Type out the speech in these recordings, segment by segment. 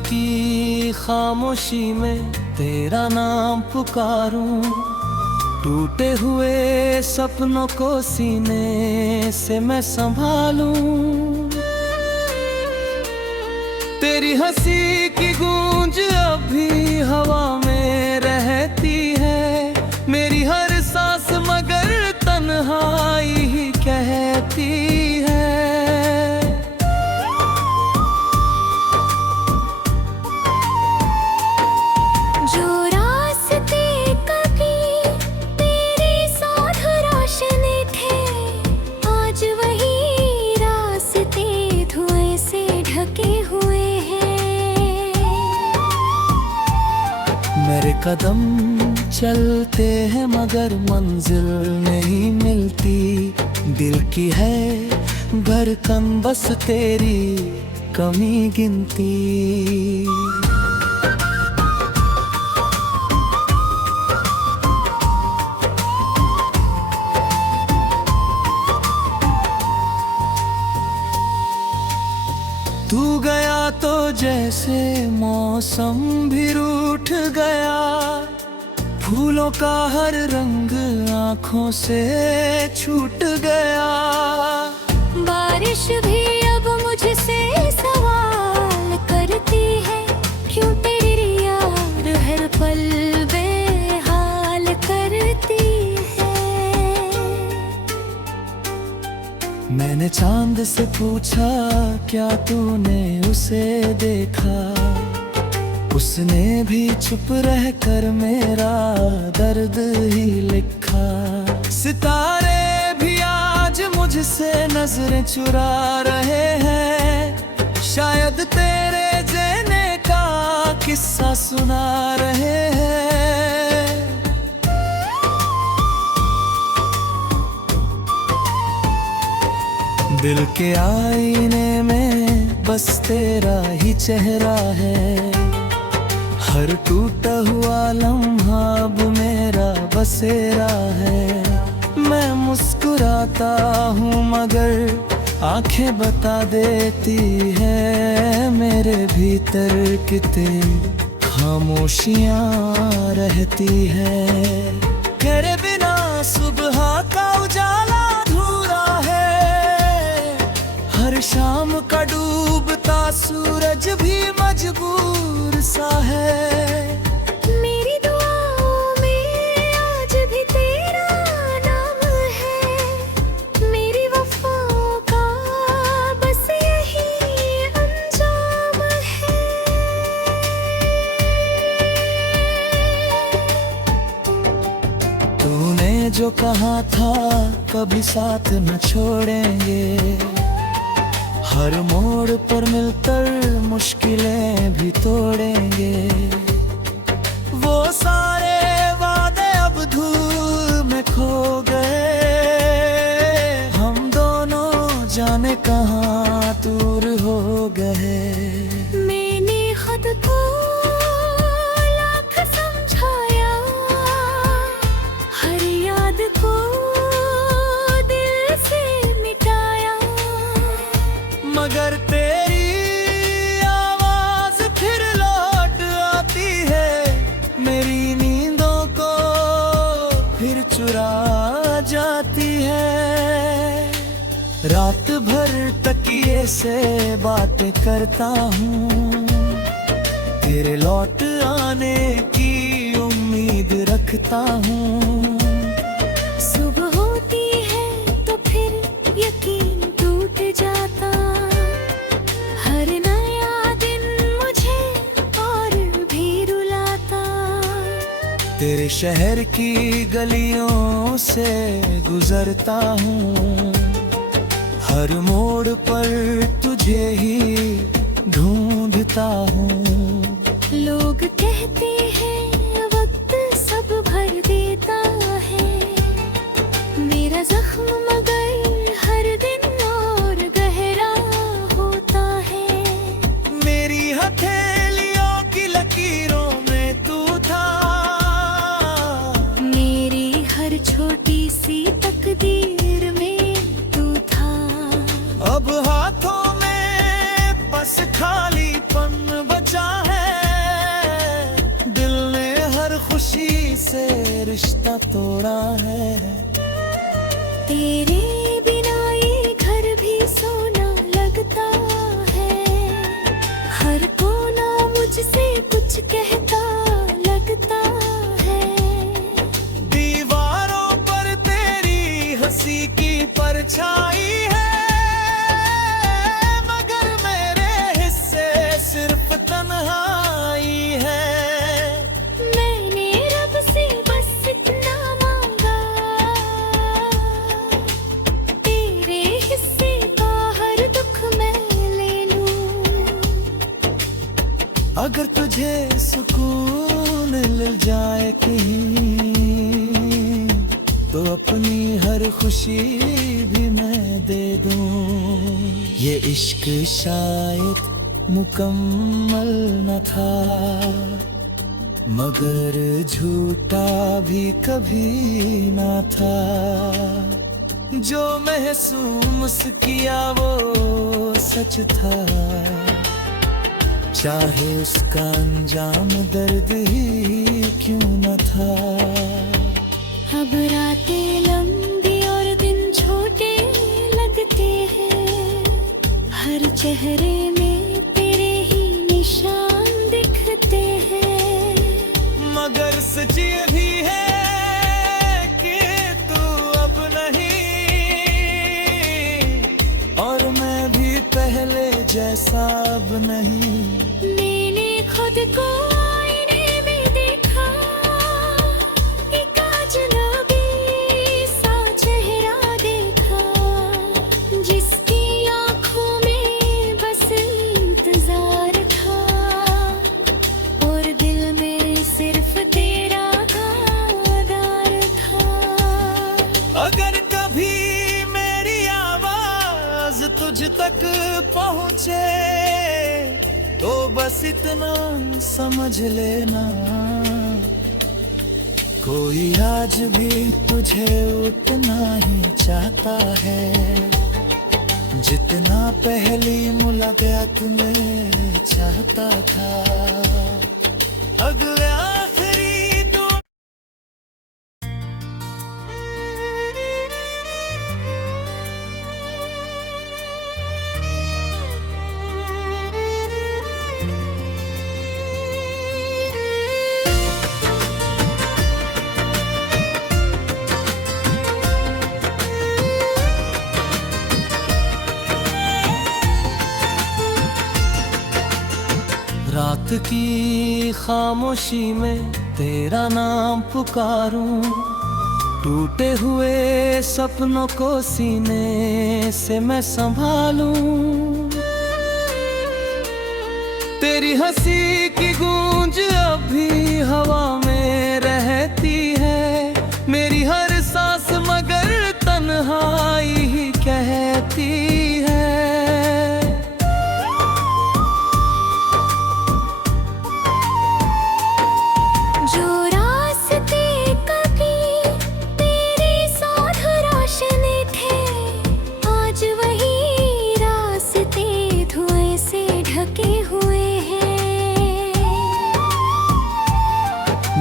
की खामोशी में तेरा नाम पुकारूं, टूटे हुए सपनों को सीने से मैं संभालूं। तेरी हंसी की गूंज अभी हवा में रहती है, मेरी हर सांस मगर तन्हाई ही कहती है। जो रास्ते कभी तेरे साथ रोशनी थे, आज वही रास्ते धुएं से ढके हुए हैं। मेरे कदम चलते हैं मगर मंजिल नहीं मिलती, दिल की है धड़कन बस तेरी कमी गिनती। तू गया तो जैसे मौसम भी रूठ गया, फूलों का हर रंग आँखों से छूट गया। बारिश भी अब मुझसे सवाल करती है, क्यों तेरी याद हर पल बेहाल करती है। मैंने चांद से पूछा क्या तूने उसे देखा, उसने भी चुप रहकर मेरा दर्द ही लिखा। सितारे भी आज मुझसे नजरें चुरा रहे हैं, शायद तेरे जीने का किस्सा सुना रहे हैं। दिल के आईने में बस तेरा ही चेहरा है, हर टूटा हुआ लम्हा अब मेरा बसेरा है। मैं मुस्कुराता हूँ मगर आंखें बता देती है, मेरे भीतर कितनी खामोशियाँ रहती है। तेरे बिना सुबह का उजाला अधूरा है, हर शाम का डूबता सूरज भी मजबूर सा है। मेरी दुआओं में आज भी तेरा नाम है, मेरी वफाओं का बस यही अंजाम है। तूने जो कहा था कभी साथ न छोड़ेंगे, हर मोड़ पर मिलकर मुश्किलें भी तोड़ेंगे। वो सारे वादे अब धूल में खो गए, हम दोनों जाने कहाँ दूर हो गए। मैंने खुद को लाख समझाया, हर याद को दिल से मिटाया, मगर तेरी आवाज फिर लौट आती है, मेरी नींदों को फिर चुरा जाती है। रात भर तकिए से बातें करता हूँ, तेरे लौट आने की उम्मीद रखता हूँ। सुबह होती है तो फिर यकीन टूट जाता, हर नया दिन मुझे और भी रुलाता। तेरे शहर की गलियों से गुजरता हूँ, हर मोड़ पर तुझे ही ढूंढता हूँ। लोग कहते हैं वक्त सब भर देता है, मेरा जख्म मगर हर दिन और गहरा होता है। मेरी हथेलियों की लकीरों में तू था, मेरी हर छोटी सी तकदीर में तू था। अब हाथों में बस खालीपन बचा खुशी से रिश्ता तोड़ा है। तेरे बिना ये घर भी सोना लगता है, हर कोना मुझसे कुछ कहता लगता है। दीवारों पर तेरी हंसी की परछाई है, मगर मेरे हिस्से सिर्फ तन्हाई है। मैंने रब से बस इतना मांगा, तेरे हिस्से का हर दुख मैं ले लूं। अगर तुझे सुकून मिल जाए कहीं, तो अपनी हर खुशी भी मैं दे दूं। ये इश्क शायद मुकम्मल न था, मगर झूठा भी कभी ना था। जो महसूस किया वो सच था, चाहे उसका अंजाम दर्द ही क्यों न था। अब रातें लंबी और दिन छोटे लगते हैं, हर चेहरे में तेरे ही निशान दिखते हैं। मगर सच ये भी है कि तू अब नहीं, और मैं भी पहले जैसा अब नहीं। मैंने खुद को आईने में देखा, एक अजनबी सा चेहरा देखा, जिसकी आंखों में बस इंतजार था, और दिल में सिर्फ तेरा आदार था। अगर कभी मेरी आवाज तुझ तक पहुंचे, तो बस इतना समझ लेना, कोई आज भी तुझे उतना ही चाहता है, जितना पहली मुलाकात में चाहता था। अगले आखिरी तो रात की खामोशी में तेरा नाम पुकारूं, टूटे हुए सपनों को सीने से मैं संभालूं। तेरी हंसी की गूंज अब भी हवा में रहती है, मेरी हर सांस मगर तन्हाई ही कहती है। जो रास्ते कभी तेरे साथ रोशनी थे, आज वही रास्ते धुएं से ढके हुए हैं।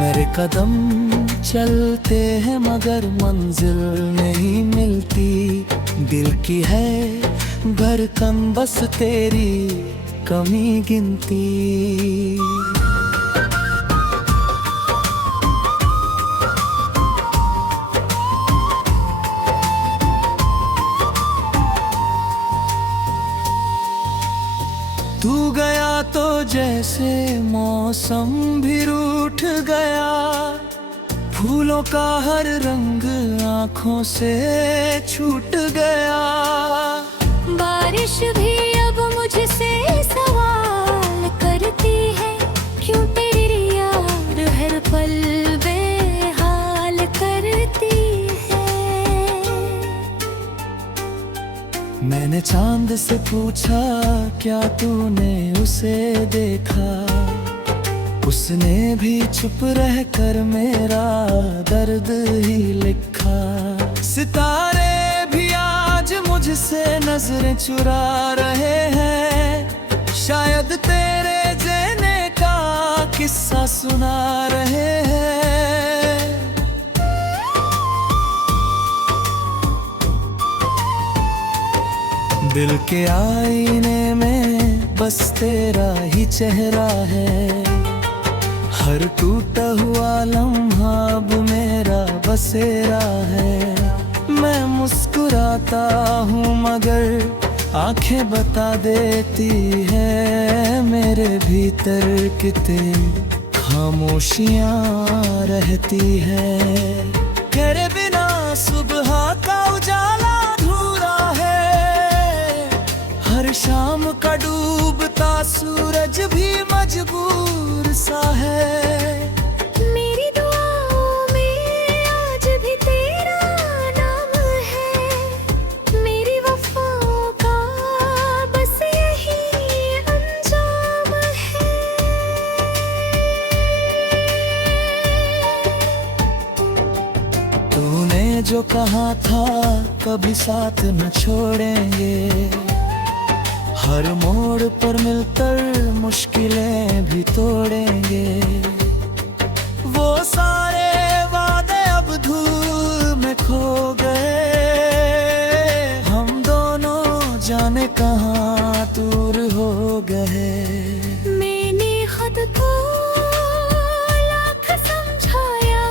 मेरे कदम चलते हैं मगर मंजिल नहीं मिलती, दिल की है धड़कन बस तेरी कमी गिनती। तू गया तो जैसे मौसम भी रूठ गया, फूलों का हर रंग आँखों से छूट गया। बारिश भी अब मुझसे सवाल करती है, क्यों तेरी याद हर पल बेहाल करती है। मैंने चांद से पूछा क्या तूने उसे देखा, उसने भी चुप रहकर मेरा दर्द ही लिखा। सितारे भी आज मुझसे नजरें चुरा रहे हैं, शायद तेरे जीने का किस्सा सुना रहे हैं। दिल के आईने में बस तेरा ही चेहरा है, हर टूटा हुआ लम्हा अब मेरा बसेरा है। मैं मुस्कुराता हूँ मगर आंखें बता देती है मेरे भीतर कितनी खामोशियाँ रहती है। तेरे बिना सुबह का उजाला अधूरा है, हर शाम का डूबता सूरज भी मजबूर सा है। मेरी दुआओं में आज भी तेरा नाम है, मेरी वफाओं का बस यही अंजाम है। तूने जो कहा था कभी साथ न छोड़ेंगे, हर मोड़ पर मिलकर मुश्किलें भी तोड़ेंगे। वो सारे वादे अब धूल में खो गए, हम दोनों जाने कहाँ दूर हो गए। मैंने खुद को लाख समझाया,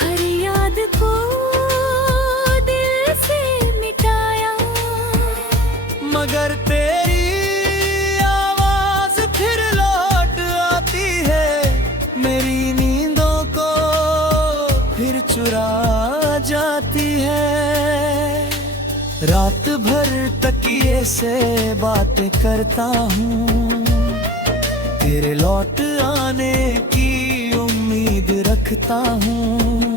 हर याद को दिल से मिटाया, मगर तेरी आवाज फिर लौट आती है, मेरी नींदों को फिर चुरा जाती है। रात भर तकिए से बातें करता हूँ, तेरे लौट आने की उम्मीद रखता हूँ।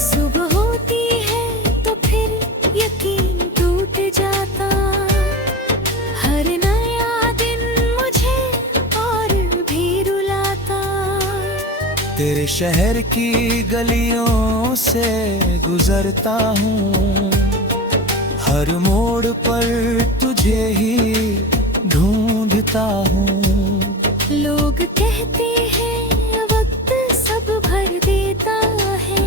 सुबह होती है तो फिर यकीन टूट जाता, हर नया दिन मुझे और भी रुलाता। तेरे शहर की गलियों से गुजरता हूँ, हर मोड़ पर तुझे ही ढूंढता हूँ। लोग कहते हैं वक्त सब भर देता है,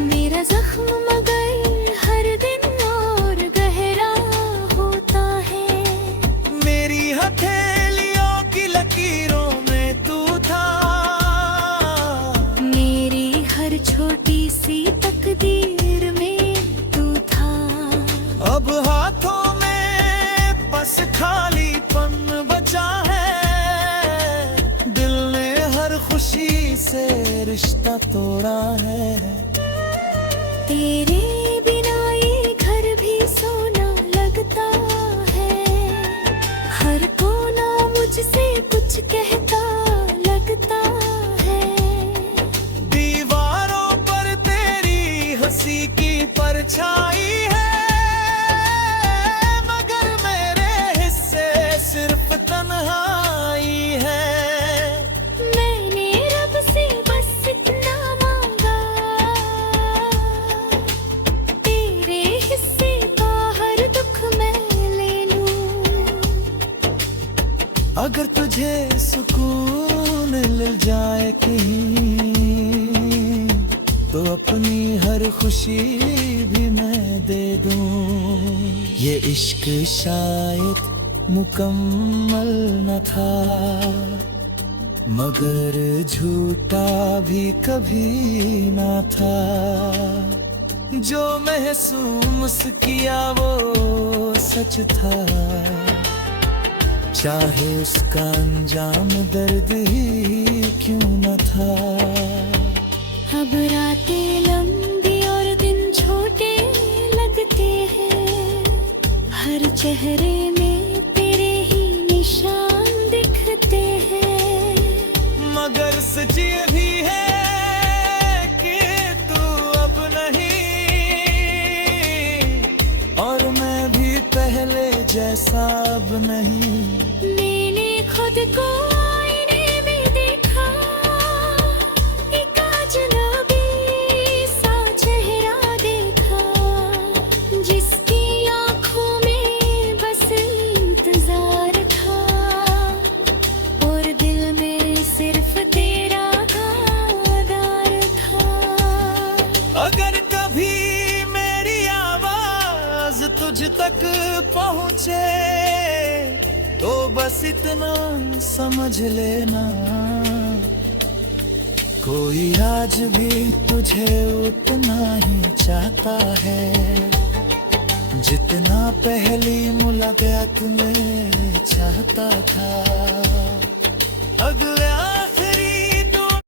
मेरा जख्म मगर हर दिन और गहरा होता है। मेरी हथेलियों की लकीरों में तू था, मेरी हर छोटी सी तकदीर में तू था। अब हाथों में बस खालीपन बचा है, दिल ने हर खुशी से रिश्ता तोड़ा है। तेरे बिना ये घर भी सोना लगता है, हर कोना मुझसे कुछ कहता लगता है। दीवारों पर तेरी हंसी की परछाई है, मगर मेरे हिस्से सिर्फ तन्हाई है। मैंने रब से बस इतना मांगा, तेरे हिस्से का हर दुख मैं ले लूं। अगर तुझे सुकून मिल जाए कहीं, तो अपनी हर खुशी भी मैं दे दूं। ये इश्क शायद मुकम्मल न था, मगर झूठा भी कभी ना था। जो महसूस किया वो सच था, चाहे उसका अंजाम दर्द ही क्यों न था। अब रातें लंबी और दिन छोटे लगते हैं, हर चेहरे में तेरे ही निशान दिखते हैं। मगर सच ये भी है कि तू अब नहीं, और मैं भी पहले जैसा अब नहीं। मैंने खुद को आईने में देखा, एक अजनबी सा चेहरा देखा, जिसकी आंखों में बस इंतजार था, और दिल में सिर्फ तेरा गादार था। अगर कभी मेरी आवाज तक पहुँचे तो बस इतना समझ लेना, कोई आज भी तुझे उतना ही चाहता है जितना पहली मुलाकात में चाहता था। अगला